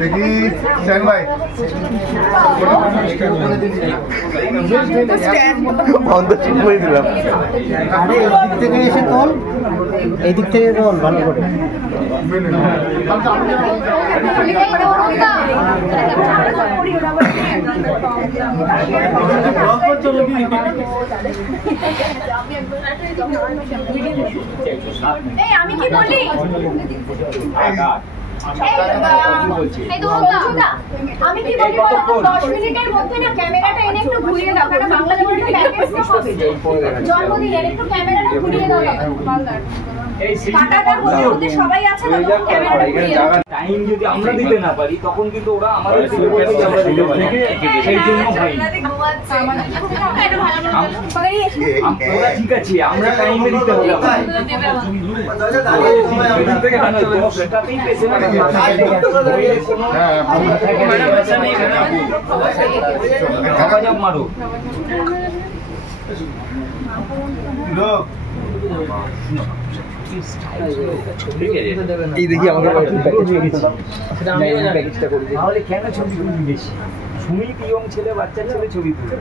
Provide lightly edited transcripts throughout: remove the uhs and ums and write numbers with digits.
দেখি stand by দিলাম। আরে এদিক থেকে এসে তোল, এদিক থেকে তোল ভালো করে। আমি কি বলি আমি কি বলি 10 মিনিটের মধ্যে না ক্যামেরাটা এনে একটু ঘুরিয়ে দাও, কারণ বাংলা যেমন প্যাকেজটা হবে জন্মদিনের একটু ক্যামেরাটা ঘুরিয়ে দাও। সবাই আছে না, ক্যামেরাটা ঘুরিয়ে দাও। টাইম যদি আমরা দিতে না পারি তখন কিন্তু ওরা আমাদের সেই জন্য ভাই ওরা ঠিক আছে, আমরা টাইমে দিতে হবে। মারো এই দেখি আমাকে তাহলে কেন ছবি তুলি বেশি? সুমিত ইয়ং ছেলে, বাচ্চা ছেলে ছবি তুলে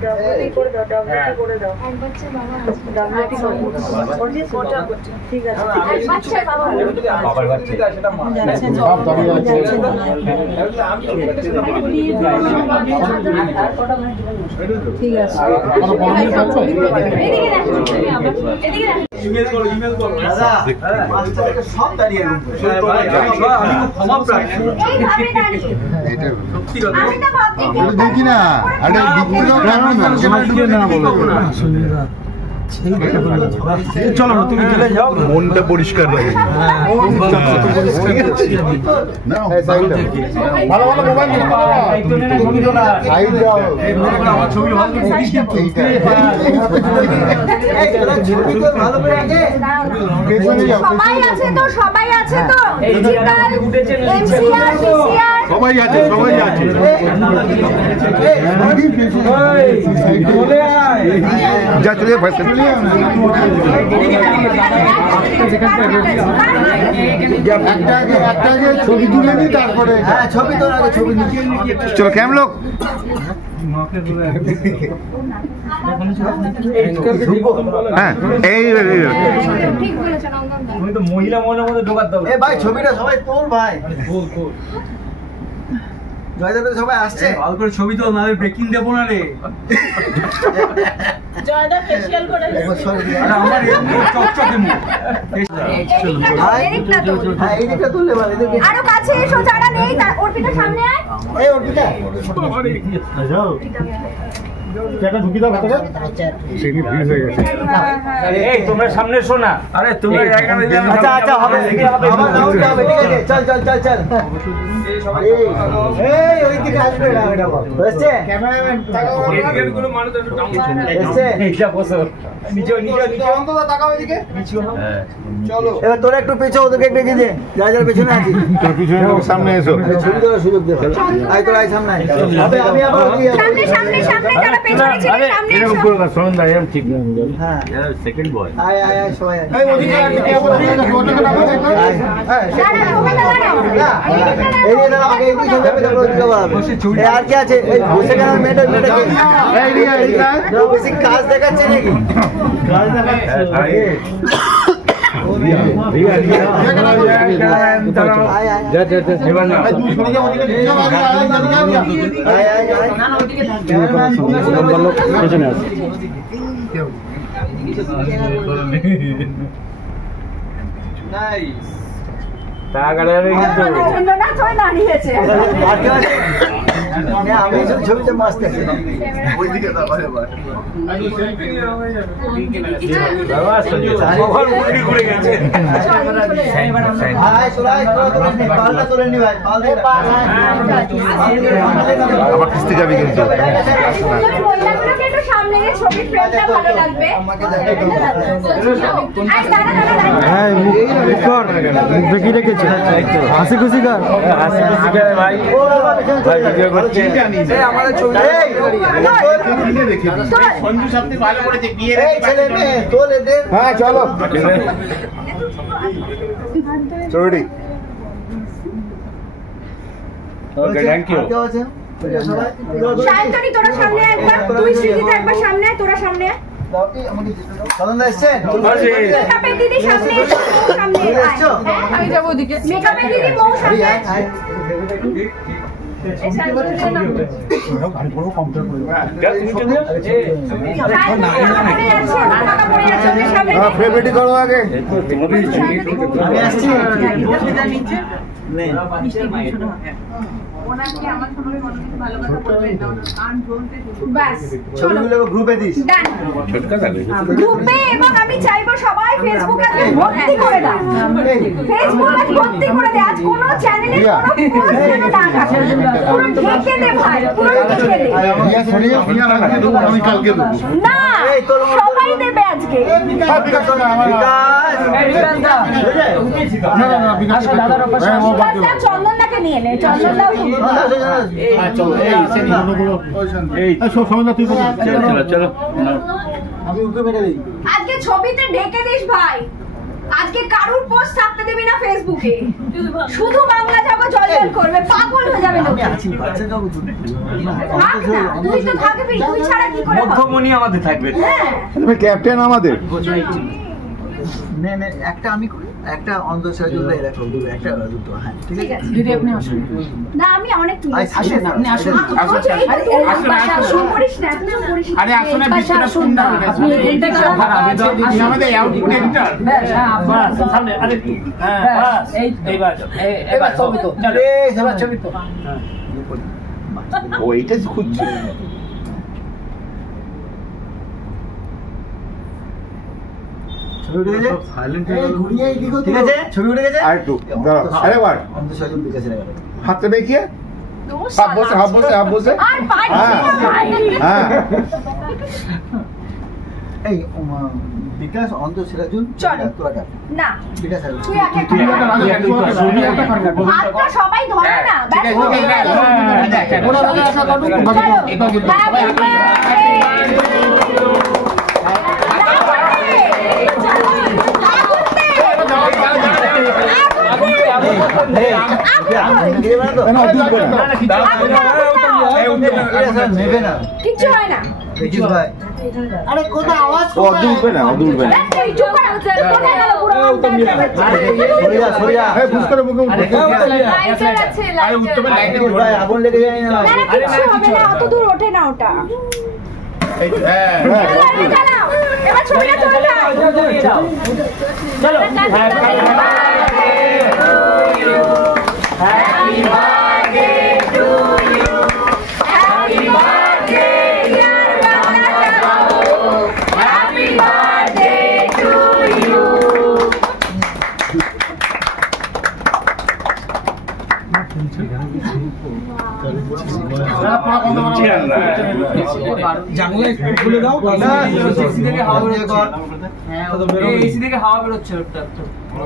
বাবার বাচ্চা ঠিক আছে ইমেল করো দাদা, সব দাঁড়িয়ে দেখি না চলো তুমি চলে যাও, মনটা পরিষ্কার লাগে। ভালো ভালো মোবাইল সবাই আছে তো, সবাই আছে তো, সবাই আছে, সবাই আছে। যা চলে একটা ছবি তুলে নি, তারপরে ছবি তোর আগে ছবি নিচে চলো ক্যাম লোক। হ্যাঁ এই তুমি তো মহিলা মনের মধ্যে ঢোকাতে হবে। ভাই ছবিটা সবাই তোল ভাই, জয়দাদের সবাই আসছে, ভালো করে ছবি তোল, নাহলে ব্রেকিং দেবো না রে। জয়দা ফেশিয়াল করে আমার চকচকে মুখ। এইদিকটা তুললে ভালো। আরো কাছে এসো, যারা নেই অর্পিতা সামনে আয়। এই অর্পিতা এই তোমরা সামনে এসো না। আরে তোমরা এখানে আচ্ছা আচ্ছা হবে, আমার রাউন্ড হবে, ঠিক আছে, চল চল চল চল। এই ওই দিকে আসবে না, এটা বল হচ্ছে ক্যামেরাম্যান তাকাও, এদিকে কোনো মানুষ একটু ডাউন এসে এইটা বসো নিচে নিচে নিচে অন্তত তাকাও এদিকে নিচে। হ্যাঁ চলো এবার তোরা একটু পেছনে, ওদেরকে একটু এগিয়ে দে, যা যা পেছনে আছি তোর পিছনে সামনে এসো, ছবি তোলার সুযোগ দে। আয় তোরা আয় সামনে আয়, আমি আবার সামনে সামনে সামনে, যারা পেছনে ছিল সামনে এসো। এরকম করো না, শোন না, এরকম ঠিক না। হ্যাঁ সেকেন্ড বয় আয় আয় আয় সবাই আয়। এই ওদিকে এই যে দাঁড়া, আগে এদিকে চলে যাবে, তারপর ওদিকে বাড়াবে। এই আর কি আছে, এই বসে গেল মেয়েটা, মেয়েটাকে এই রিয়া এই বেশি কাজ দেখাচ্ছে নাকি? কাজ দেখাচ্ছে রিয়া রিয়া আয় আয় যা যা যা এবার না তুই শুনে যা, ওদিকে দিকে আয় আয় আয়। নম্বর লোক পেছনে আছে। নাইস আমি ছবিতে মাস্ত আছি। আবার কিস্তি যাবি কিন্তু হ্যাঁ মুখ কর, মুখ দেখি রেখেছে, হাসি খুশি কর, হাসি খুশি করে ভাই, ভাই ভিডিও করছি। আমাদের ছবি সঞ্জু সামনে ভালো করেছে বিয়ে। এই ছেলে মেয়ে তোল এদের। হ্যাঁ চলো চলো ওকে থ্যাংক ইউ সায়ন্তনী তোরা সামনে আয় একবার, তুই সৃজিতা একবার সামনে আয়, তোরা সামনে আয়। সদনদা এসছেন? মেকআপের দিদি সামনে এসো, সামনে আয়। আমি যাবো ওদিকে। মেকআপের দিদি মৌ সামনে আয়। ফেভারিট করো আগে আমি আসছি গ্রুপে দিস গ্রুপে, এবং আমি চাইবো সবাই ফেসবুক আজকে ভর্তি করে দাও, ফেসবুক আজ ভর্তি করে দে, আজ কোনো চ্যানেলে কোনো পোস্ট যেন না থাকে, পুরো ঢেকে দে ভাই, পুরো ঢেকে দে। আমি কালকে দেবো না, সবাই দেবে আজকে। চন্দনদাকে নিয়ে নে, চন্দনদা আজকে ছবিতে ঢেকে দিস ভাই, আজকে কারুর পোস্ট থাকতে দিবি না ফেসবুকে, শুধু বাংলা যাবো জল জল করবে, পাগল হয়ে যাবে লোক। থাক না, তুই তো থাকবি, তুই ছাড়া কি করে হবে? মধ্যমণি আমাদের থাকবে। হ্যাঁ, তুমি ক্যাপ্টেন আমাদের একটা আমি করি, একটা অন্তঃসাজুল্লাহ এরকম দুটো, একটা দুটো। হ্যাঁ ঠিক আছে দিদি আপনি আসুন। না আমি অনেক আসেন আপনি আসেন। শুরু করিস না, তুই করিস না। আরে আসুন না, বিষয়টা শুন না আপনি এইটা কি আমাদের আউটপুট এডিটর বাস সামনে আরে হ্যাঁ বাস এইবার ছবি তো চল এই সবার ছবি তো ওইটা খুঁজছি ছবি উঠে গেছে, ঠিক আছে ছবি উঠে গেছে। আর একটু দাঁড়াও আরেকবার অন্তঃসাজুল বিকাশের গেল হাতটা দেখিয়ে হাত বসে হাত বসে হাত বসে আর পারছি না ভাই। হ্যাঁ এই বিকাশ অন্তঃসাজুল চলো। না বিকাশ আর তুই আগে হাতটা সবাই ধরে না, ব্যাস হয়ে গেল। নেবে না কিচ্ছু হয় না। আরে কোথায় আওয়াজ উঠবে না উঠবে না চুপ করা হচ্ছে, কোথায় গেল পুরো? সরিয়া বুঝতে পারবো লাইটার আছে, লাইটার। আগুন লেগে যায় না। না না কিচ্ছু হবে না, অত দূর ওঠে না ওটা। চালাও, চালাও। এবার ছবিটা চলে যায়। চলো Happy birthday to you. Happy birthday, dear Bangla Babu. Happy birthday to you. জানলা একটু খুলে দাও এসি থেকে হাওয়া বেরোচ্ছে এসি থেকে হাওয়া বেরোচ্ছে ওটা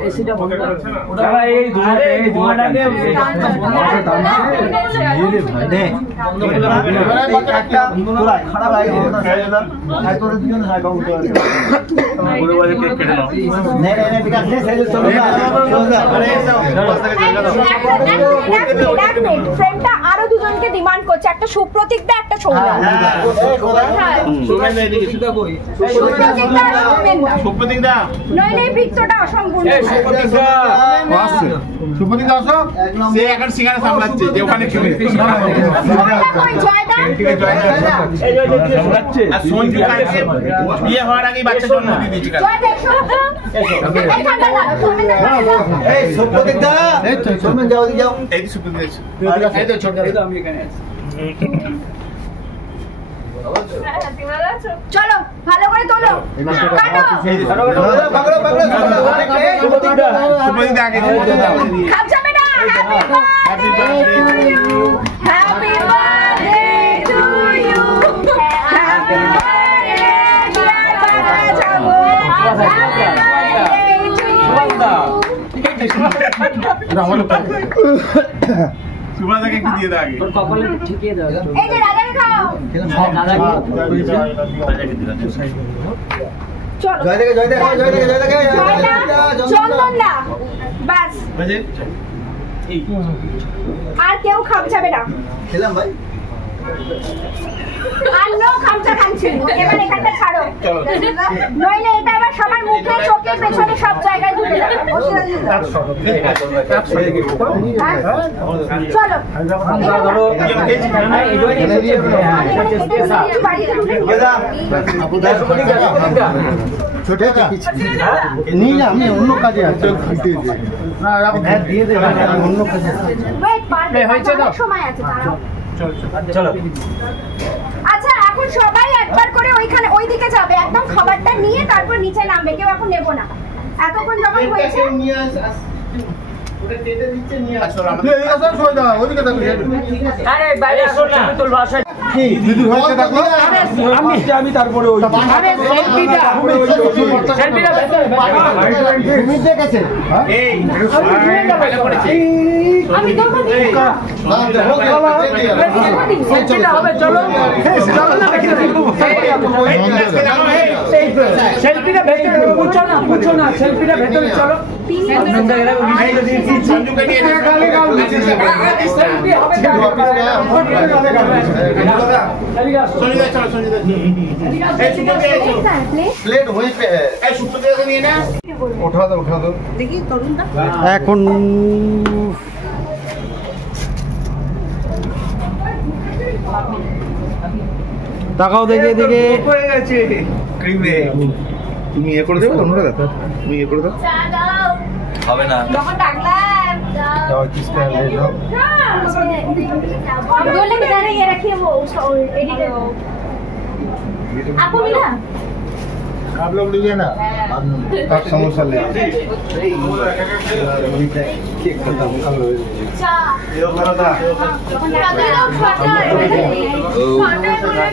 এসিটা বন্ধ করো ওটা এই ধোঁয়াটাকে একটা খারাপ লাগে তোর দুজন সাইবা উঠে আসে পুরো বাজে কেক কেটে নাও নে নে নে বিকাশ নে সেজে চলো ফ্রেন্ডটা আরো দুজনকে ডিমান্ড করছে, একটা সুপ্রতীক দা, একটা সৌম্য। সুপ্রতীক দা নইলে এই বৃত্তটা অসম্পূর্ণ। সুপ্রতীক দা আসো সে এখন সিঙ্গারা সামলাচ্ছে যে ওখানে খেলে জয়দা আর সঞ্জু কালকে বিয়ে হওয়ার আগেই বাচ্চা জন্ম দিয়ে দিয়েছে এই সুপ্রতীক দা এই তো সুমন যাও যাও এই তো সুপ্রতীক এই তো ছোট এই তো আমি এখানে আছি চলো ভালো করে তোলো, কাটো। পাগড়া পাগড়া সুপ্রতীক দা সুপ্রতীক দা আগে খাপ যাবে না। Happy birthday to you, happy birthday to you, happy birthday dear বাবা যাবো, happy birthday to you. Supratik একটু দিয়ে দাও আগে তোর কপালে ঠিকিয়ে দাও এই যে রাজাকে খাও। চলো জয় দেখে জয় দেখে জয় দেখে জয় দেখে জয়দা, চন্দন দা, বাস। আর কেউ খামচাবে না। খেলাম ভাই। আর নো খামচা খামচি। এবার এখানটা ছাড়ো। নইলে এটা আবার সবার মুখে চোখে পেছনে সব জায়গায় ঢুকে যাবে। চলো। ছোট নিয়ে যা, আমি অন্য কাজে আছি। দিয়ে দে, অন্য কাজে সময় আছে দাঁড়াও। চলো আচ্ছা এখন সবাই একবার করে ওইখানে ওইদিকে যাবে, একদম খাবারটা নিয়ে তারপর নিচে নামবে, কেউ এখন নেবো না। এতক্ষণ যখন হয়েছে আরে বাইরে আসো না, তুমি তোর বাসায় আমি তারপরে ওই আমি দৌড় দিই। হবে। চলো সেলফিটা ভেতরে পুছো না সেলফিটা ভেতরে চলো। प्लेट वहीं पे है। उठा दो দেখি তরুণদা এখন তাকাও দেখে দেখে পড়ে গেছে ক্রিমে। তুমি ইয়ে করে দেবে অন্যরা দেখো, তুমি ইয়ে করে দাও। চা দাও। হবে না যখন ডাকলাম जाओ किसका ले जाओ। बोलने के जा रहे ये रखिए वो एडिटर आपको मिला आप लोग लीजिए ना, आप समोसा ले केक खत्म कर लो। चा ये करो ना। छोटा छोटा